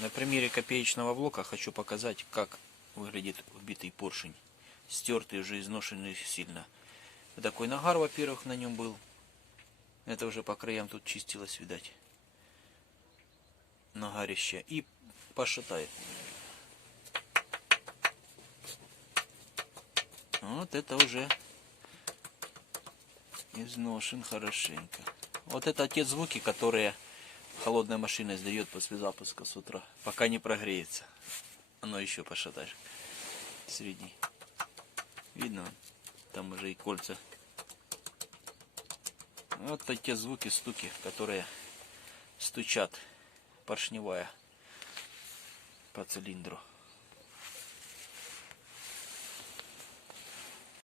На примере копеечного блока хочу показать, как выглядит убитый поршень. Стертый, уже изношенный сильно. Такой нагар, во-первых, на нем был. Это уже по краям тут чистилось, видать. Нагарище. И пошатает. Вот это уже изношен хорошенько. Вот это те звуки, которые холодная машина издает после запуска с утра. Пока не прогреется. Оно еще пошатаешь. Средний. Видно? Там уже и кольца. Вот те звуки, стуки, которые стучат поршневая по цилиндру.